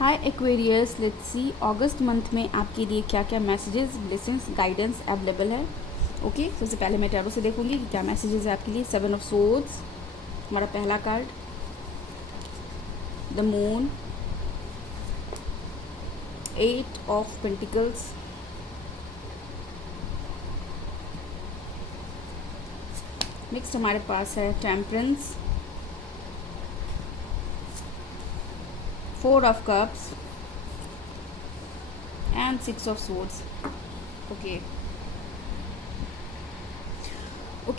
Hi Aquarius, let's see August month में आपके लिए क्या क्या मैसेजेस, ब्लेसिंग्स, गाइडेंस अवेलेबल है। ओके, सबसे पहले मैं टैरो से देखूंगी कि क्या मैसेजेस है आपके लिए। 7 ऑफ सोर्ड्स हमारा पहला card, the moon, 8 of pentacles, next हमारे पास है temperance, 4 of cups and 6 of swords. Okay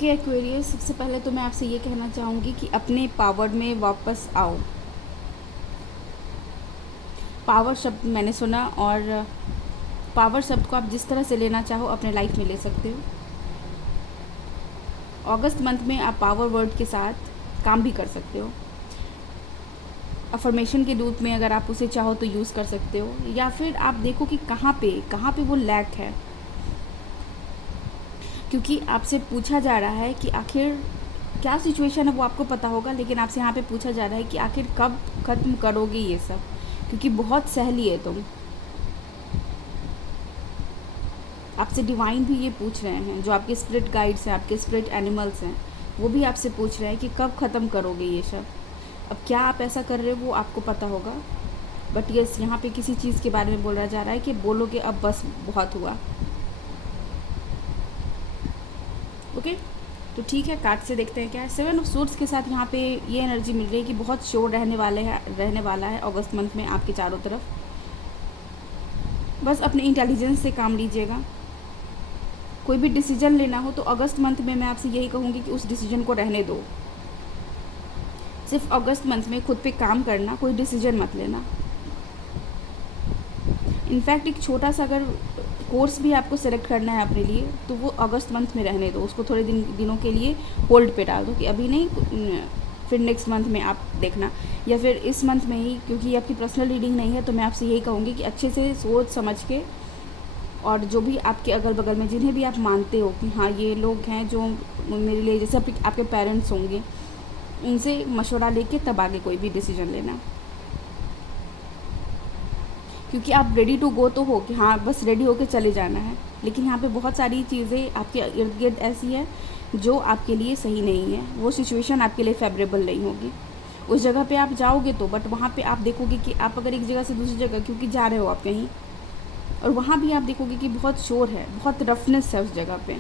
Aquarius, सबसे पहले तो मैं आपसे ये कहना चाहूँगी कि अपने पावर में वापस आओ। पावर शब्द मैंने सुना, और पावर शब्द को आप जिस तरह से लेना चाहो अपने लाइफ में ले सकते हो। अगस्त मंथ में आप पावर वर्ड के साथ काम भी कर सकते हो। अफर्मेशन के रूप में अगर आप उसे चाहो तो यूज़ कर सकते हो, या फिर आप देखो कि कहाँ पे वो लैक है, क्योंकि आपसे पूछा जा रहा है कि आखिर क्या सिचुएशन है वो आपको पता होगा, लेकिन आपसे यहाँ पे पूछा जा रहा है कि आखिर कब ख़त्म करोगे ये सब, क्योंकि बहुत सहली है तुम। आपसे डिवाइन भी ये पूछ रहे हैं, जो आपके स्पिरिट गाइड्स हैं, आपके स्पिरिट एनिमल्स हैं, वो भी आपसे पूछ रहे हैं कि कब ख़त्म करोगे ये सब। अब क्या आप ऐसा कर रहे हो वो आपको पता होगा, बट यस, यहाँ पे किसी चीज़ के बारे में बोला जा रहा है कि बोलोगे अब बस बहुत हुआ। ओके, तो ठीक है, कार्ड से देखते हैं क्या है। 7 ऑफ सोर्ड्स के साथ यहाँ पे ये एनर्जी मिल रही है कि बहुत शोर रहने वाला है अगस्त मंथ में आपके चारों तरफ। बस अपने इंटेलिजेंस से काम लीजिएगा। कोई भी डिसीजन लेना हो तो अगस्त मंथ में मैं आपसे यही कहूँगी कि उस डिसीजन को रहने दो। सिर्फ अगस्त मंथ में खुद पे काम करना, कोई डिसीजन मत लेना। इनफैक्ट एक छोटा सा अगर कोर्स भी आपको सेलेक्ट करना है अपने लिए तो वो अगस्त मंथ में रहने दो, उसको थोड़े दिनों के लिए होल्ड पे डाल दो कि अभी नहीं, फिर नेक्स्ट मंथ में आप देखना, या फिर इस मंथ में ही, क्योंकि आपकी पर्सनल रीडिंग नहीं है तो मैं आपसे यही कहूँगी कि अच्छे से सोच समझ के, और जो भी आपके अगल बगल में जिन्हें भी आप मानते हो कि हाँ ये लोग हैं जो मेरे लिए, जैसे आपके पेरेंट्स होंगे, उनसे मशवरा लेके तब आगे कोई भी डिसीजन लेना, क्योंकि आप रेडी टू गो तो हो कि हाँ बस रेडी होके चले जाना है, लेकिन यहाँ पे बहुत सारी चीज़ें आपके इर्द गिर्द ऐसी है जो आपके लिए सही नहीं है। वो सिचुएशन आपके लिए फेवरेबल नहीं होगी। उस जगह पे आप जाओगे तो, बट वहाँ पे आप देखोगे कि आप अगर एक जगह से दूसरी जगह क्योंकि जा रहे हो आप कहीं, और वहाँ भी आप देखोगे कि बहुत शोर है, बहुत रफनेस है उस जगह पे,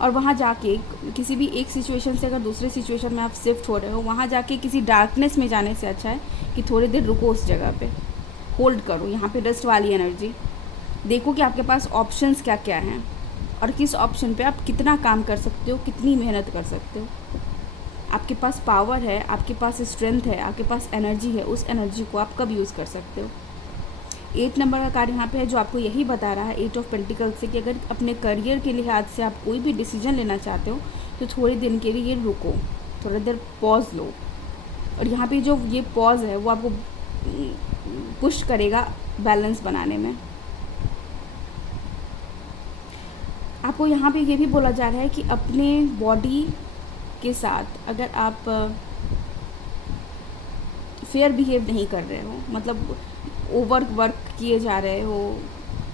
और वहाँ जाके किसी भी एक सिचुएशन से अगर दूसरे सिचुएशन में आप शिफ्ट हो रहे हो, वहाँ जाके किसी डार्कनेस में जाने से अच्छा है कि थोड़ी देर रुको उस जगह पे, होल्ड करो। यहाँ पे रेस्ट वाली एनर्जी देखो कि आपके पास ऑप्शंस क्या क्या हैं, और किस ऑप्शन पे आप कितना काम कर सकते हो, कितनी मेहनत कर सकते हो। आपके पास पावर है, आपके पास स्ट्रेंथ है, आपके पास एनर्जी है, उस एनर्जी को आप कब यूज़ कर सकते हो। 8 नंबर का कार्ड यहाँ पे है जो आपको यही बता रहा है, 8 ऑफ पेंटिकल्स से, कि अगर अपने करियर के लिहाज से आप कोई भी डिसीजन लेना चाहते हो तो थोड़ी दिन के लिए ये रुको, थोड़ी देर पॉज लो। और यहाँ पे जो ये पॉज है वो आपको पुश करेगा बैलेंस बनाने में। आपको यहाँ पे ये भी बोला जा रहा है कि अपने बॉडी के साथ अगर आप फेयर बिहेव नहीं कर रहे हो, मतलब ओवर वर्क किए जा रहे हो,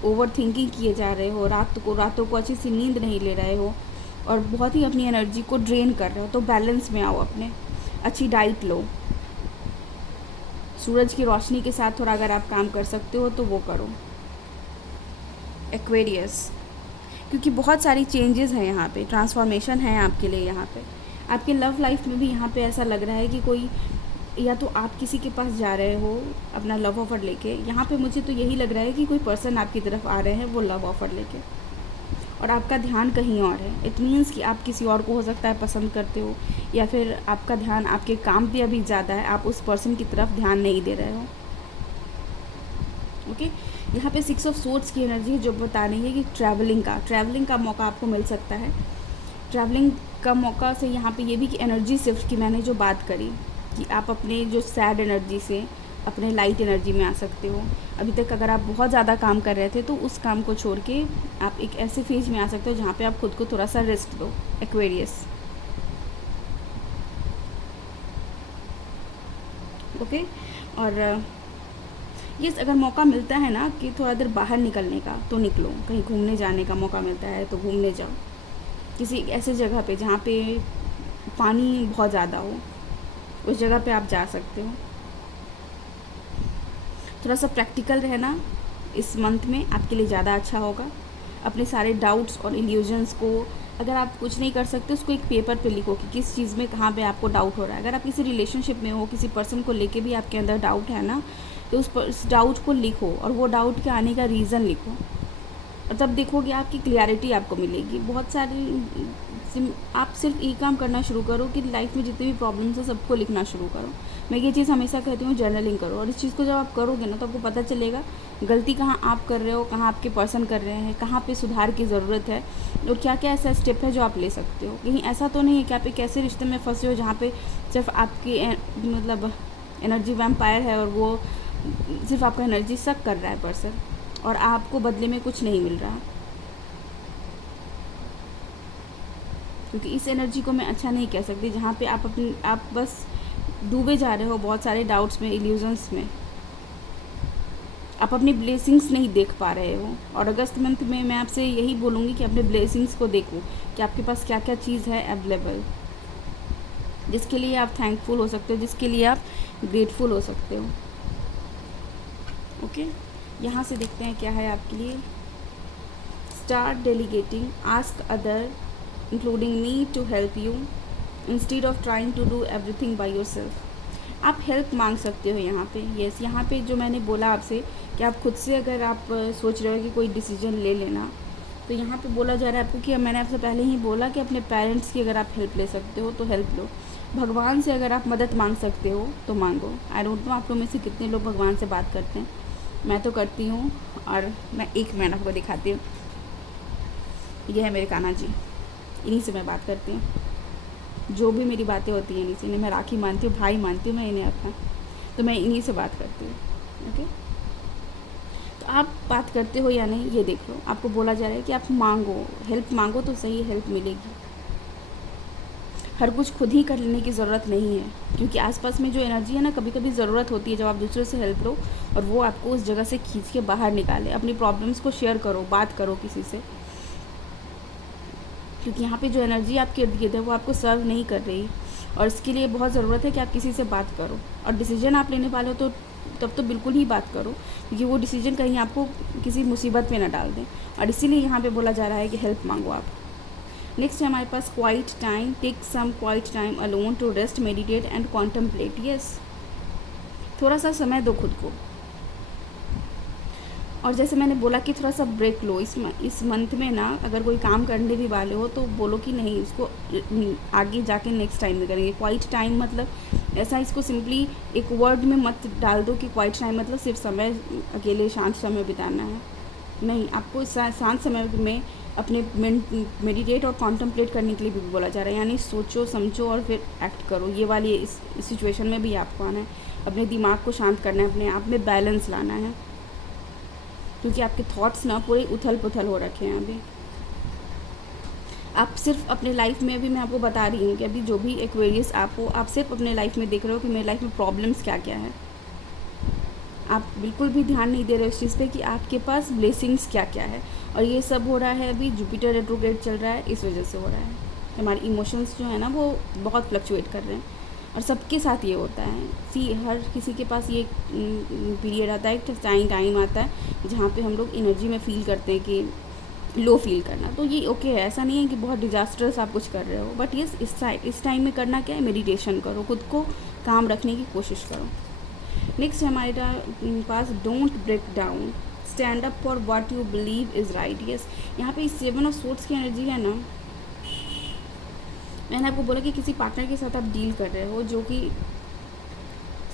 ओवर थिंकिंग किए जा रहे हो, रातों को अच्छी सी नींद नहीं ले रहे हो, और बहुत ही अपनी एनर्जी को ड्रेन कर रहे हो, तो बैलेंस में आओ अपने। अच्छी डाइट लो, सूरज की रोशनी के साथ थोड़ा अगर आप काम कर सकते हो तो वो करो एक्वेरियस, क्योंकि बहुत सारी चेंजेस हैं यहाँ पे, ट्रांसफॉर्मेशन है आपके लिए यहाँ पे। आपके लव लाइफ में भी यहाँ पे ऐसा लग रहा है कि कोई, या तो आप किसी के पास जा रहे हो अपना लव ऑफ़र लेके, यहाँ पे मुझे तो यही लग रहा है कि कोई पर्सन आपकी तरफ आ रहे हैं वो लव ऑफ़र लेके, और आपका ध्यान कहीं और है। इट मीन्स कि आप किसी और को हो सकता है पसंद करते हो, या फिर आपका ध्यान आपके काम पे अभी ज़्यादा है, आप उस पर्सन की तरफ ध्यान नहीं दे रहे हो। ओके, यहाँ पे 6 ऑफ सोर्ड्स की एनर्जी जो बता रही है कि ट्रैवलिंग का मौका आपको मिल सकता है। ट्रैवलिंग का मौका से यहाँ पे ये भी कि एनर्जी शिफ्ट की मैंने जो बात करी कि आप अपने जो सैड एनर्जी से अपने लाइट एनर्जी में आ सकते हो। अभी तक अगर आप बहुत ज़्यादा काम कर रहे थे तो उस काम को छोड़ के आप एक ऐसे फेज में आ सकते हो जहाँ पे आप खुद को थोड़ा सा रेस्ट दो एक्वेरियस। ओके, और यस, अगर मौका मिलता है ना कि थोड़ा देर बाहर निकलने का तो निकलो, कहीं घूमने जाने का मौका मिलता है तो घूमने जाओ, किसी ऐसे जगह पे जहाँ पे पानी बहुत ज़्यादा हो, उस जगह पे आप जा सकते हो। थोड़ा सा प्रैक्टिकल रहना इस मंथ में आपके लिए ज़्यादा अच्छा होगा। अपने सारे डाउट्स और इल्यूजन्स को, अगर आप कुछ नहीं कर सकते उसको एक पेपर पे लिखो कि किस चीज़ में कहाँ पे आपको डाउट हो रहा है। अगर आप किसी रिलेशनशिप में हो, किसी पर्सन को लेके भी आपके अंदर डाउट है ना, तो उस डाउट को लिखो और वो डाउट के आने का रीज़न लिखो, और तब देखोगे आपकी क्लियरिटी आपको मिलेगी। बहुत सारी आप सिर्फ एक काम करना शुरू करो कि लाइफ में जितने भी प्रॉब्लम्स हैं सबको लिखना शुरू करो। मैं ये चीज़ हमेशा कहती हूँ, जर्नलिंग करो, और इस चीज़ को जब आप करोगे ना तो आपको पता चलेगा गलती कहाँ आप कर रहे हो, कहाँ आपके पर्सन कर रहे हैं, कहाँ पे सुधार की ज़रूरत है, और क्या क्या ऐसा स्टेप है जो आप ले सकते हो। कहीं ऐसा तो नहीं है कि आप एक ऐसे रिश्ते में फंसे हो जहाँ पे सिर्फ आपकी मतलब एनर्जी वैम्पायर है और वो सिर्फ आपका एनर्जी सक कर रहा है पर्सन, और आपको बदले में कुछ नहीं मिल रहा। क्योंकि इस एनर्जी को मैं अच्छा नहीं कह सकती जहाँ पे आप बस डूबे जा रहे हो बहुत सारे डाउट्स में, इल्यूजन्स में, आप अपनी ब्लेसिंग्स नहीं देख पा रहे हो। और अगस्त मंथ में मैं आपसे यही बोलूँगी कि अपने ब्लेसिंग्स को देखो कि आपके पास क्या क्या चीज़ है अवेलेबल, जिसके लिए आप थैंकफुल हो सकते हो, जिसके लिए आप ग्रेटफुल हो सकते हो। ओके, यहाँ से देखते हैं क्या है आपके लिए। Start delegating, ask other including me to help you instead of trying to do everything by yourself. आप हेल्प मांग सकते हो यहाँ पे। यस, यहाँ पे जो मैंने बोला आपसे कि आप खुद से अगर आप सोच रहे हो कि कोई डिसीजन ले लेना, तो यहाँ पे बोला जा रहा है आपको कि मैंने आपसे पहले ही बोला कि अपने पेरेंट्स की अगर आप हेल्प ले सकते हो तो हेल्प लो। भगवान से अगर आप मदद मांग सकते हो तो मांगो। आई डोंट नो आप लोग में से कितने लोग भगवान से बात करते हैं, मैं तो करती हूँ। और मैं आपको दिखाती हूँ, ये है मेरे कान्हा जी, इन्हीं से मैं बात करती हूँ। जो भी मेरी बातें होती हैं इन्हीं से, इन्हें मैं राखी मानती हूँ, भाई मानती हूँ मैं इन्हें अपना, तो मैं इन्हीं से बात करती हूँ। ओके, तो आप बात करते हो या नहीं ये देख लो। आपको बोला जा रहा है कि आप मांगो, हेल्प मांगो तो सही हेल्प मिलेगी। हर कुछ खुद ही कर लेने की ज़रूरत नहीं है, क्योंकि आसपास में जो एनर्जी है ना, कभी कभी ज़रूरत होती है जब आप दूसरे से हेल्प लो और वो आपको उस जगह से खींच के बाहर निकाले। अपनी प्रॉब्लम्स को शेयर करो, बात करो किसी से, क्योंकि यहाँ पे जो एनर्जी आपके इर्द गिर्द है वो आपको सर्व नहीं कर रही, और इसके लिए बहुत ज़रूरत है कि आप किसी से बात करो। और डिसीजन आप लेने वाले हो तो तब तो बिल्कुल ही बात करो, क्योंकि वो डिसीजन कहीं आपको किसी मुसीबत में ना डाल दें। और इसीलिए यहाँ पे बोला जा रहा है कि हेल्प मांगो आप। नेक्स्ट है हमारे पास quiet time, take some quiet time alone to rest, meditate and contemplate. Yes, थोड़ा सा समय दो खुद को, और जैसे मैंने बोला कि थोड़ा सा ब्रेक लो। इस मंथ में ना अगर कोई काम करने भी वाले हो तो बोलो कि नहीं, उसको आगे जाके नेक्स्ट टाइम में करेंगे। क्वाइट टाइम मतलब ऐसा, इसको सिंपली एक वर्ड में मत डाल दो कि क्वाइट टाइम मतलब सिर्फ समय अकेले शांत समय बिताना है। नहीं, आपको शांत समय में अपने मेडिटेट और कॉन्टम्पलेट करने के लिए भी बोला जा रहा है, यानी सोचो समझो और फिर एक्ट करो। ये वाली इस सिचुएशन में भी आपको आना है, अपने दिमाग को शांत करना है, अपने आप में बैलेंस लाना है, क्योंकि आपके थॉट्स ना पूरे उथल पुथल हो रखे हैं अभी। आप सिर्फ अपने लाइफ में, अभी मैं आपको बता रही हूँ कि अभी जो भी एक्वेरियस आप हो, आप सिर्फ अपने लाइफ में देख रहे हो कि मेरी लाइफ में प्रॉब्लम्स क्या क्या है। आप बिल्कुल भी ध्यान नहीं दे रहे हो इस चीज़ पे कि आपके पास ब्लेसिंग्स क्या क्या है। और ये सब हो रहा है अभी जुपिटर रेट्रोग्रेड चल रहा है, इस वजह से हो रहा है। हमारे इमोशंस जो है ना वो बहुत फ्लक्चुएट कर रहे हैं, और सबके साथ ये होता है। हर किसी के पास ये पीरियड आता है, एक टाइम आता है जहाँ पे हम लोग एनर्जी में फील करते हैं कि लो फील करना। तो ये ओके है, ऐसा नहीं है कि बहुत डिजास्टर्स आप कुछ कर रहे हो, बट यस इस टाइम में करना क्या है, मेडिटेशन करो, खुद को काम रखने की कोशिश करो। नेक्स्ट है हमारे पास don't break down, stand up for what you believe is right. Yes, यहाँ पे इस 7 ऑफ सोर्ड्स की एनर्जी है ना, मैंने आपको बोला कि किसी पार्टनर के साथ आप डील कर रहे हो जो कि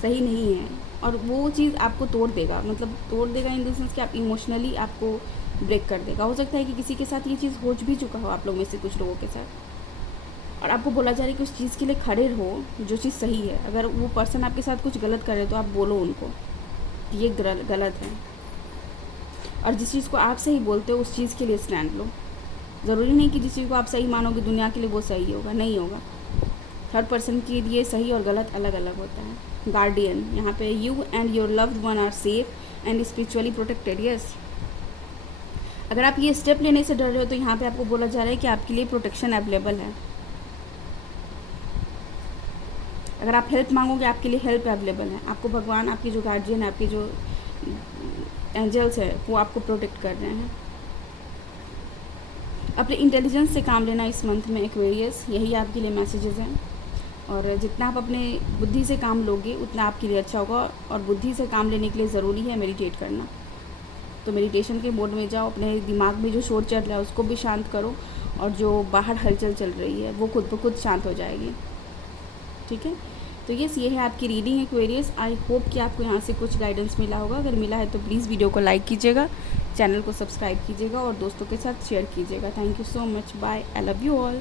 सही नहीं है, और वो चीज़ आपको तोड़ देगा, मतलब तोड़ देगा इन द सेंस कि आप इमोशनली आपको ब्रेक कर देगा। हो सकता है कि किसी के साथ ये चीज़ हो भी चुका हो आप लोग में से कुछ लोगों के साथ, और आपको बोला जा रहा है कि उस चीज़ के लिए खड़े रहो जो चीज़ सही है। अगर वो पर्सन आपके साथ कुछ गलत करे तो आप बोलो उनको कि ये गलत है, और जिस चीज़ को आप सही बोलते हो उस चीज़ के लिए स्टैंड लो। ज़रूरी नहीं कि जिस चीज़ को आप सही मानोगे दुनिया के लिए वो सही होगा, नहीं होगा। हर पर्सन के लिए सही और गलत अलग अलग होता है। गार्डियन, यहाँ पे you and your loved one are safe and spiritually protected. Yes, अगर आप ये स्टेप लेने से डर रहे हो तो यहाँ पे आपको बोला जा रहा है कि आपके लिए प्रोटेक्शन अवेलेबल है। अगर आप हेल्प मांगोगे आपके लिए हेल्प अवेलेबल है। आपको भगवान, आपके जो गार्जियन है, आपके जो एंजल्स है, वो आपको प्रोटेक्ट कर रहे हैं। अपने इंटेलिजेंस से काम लेना इस मंथ में एक्वेरियस, यही आपके लिए मैसेजेस हैं। और जितना आप अपने बुद्धि से काम लोगे उतना आपके लिए अच्छा होगा। और बुद्धि से काम लेने के लिए ज़रूरी है मेडिटेट करना। तो मेडिटेशन के मोड में जाओ, अपने दिमाग में जो शोर चल रहा है उसको भी शांत करो, और जो बाहर हलचल चल रही है वो खुद ब खुद शांत हो जाएगी। ठीक है, तो यस, ये है आपकी रीडिंग एक्वेरियस। आई होप कि आपको यहाँ से कुछ गाइडेंस मिला होगा। अगर मिला है तो प्लीज़ वीडियो को लाइक कीजिएगा, चैनल को सब्सक्राइब कीजिएगा और दोस्तों के साथ शेयर कीजिएगा। Thank you so much, bye, I love you all.